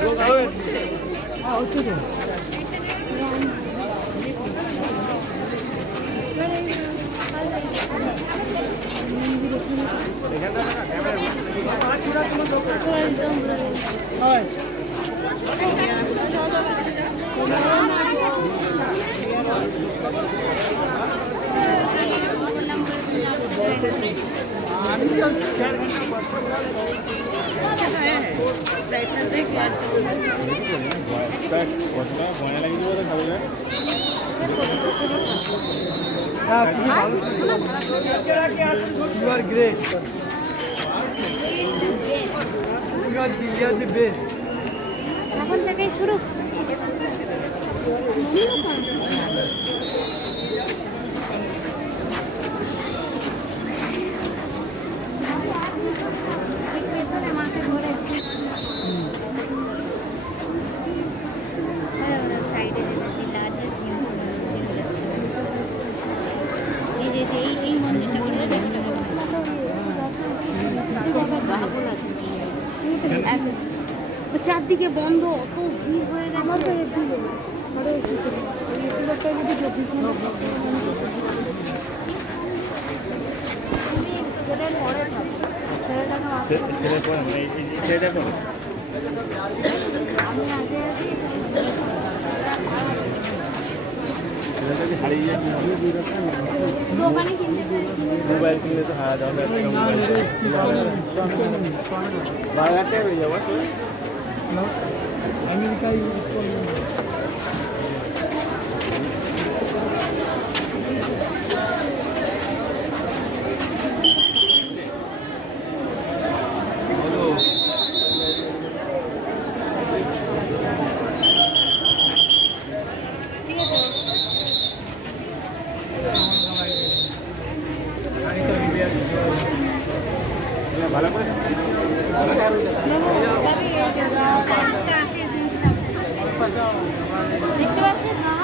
You are great. You are the best. এখন থেকেই শুরু। সাইডে যেটা লার্জেস্ট এই মন্দিরটা করে দেখতে চারদিকে বন্ধ, অত ভিড় হয়ে গেছে। দোকানে কিনতে মোবাইল কিনলে তো হাজার টাকা হয়ে যাবো। আমেরিকা ইউজ করলাম। ভালো করে দেখতে পাচ্ছেন না?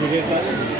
ভিডিও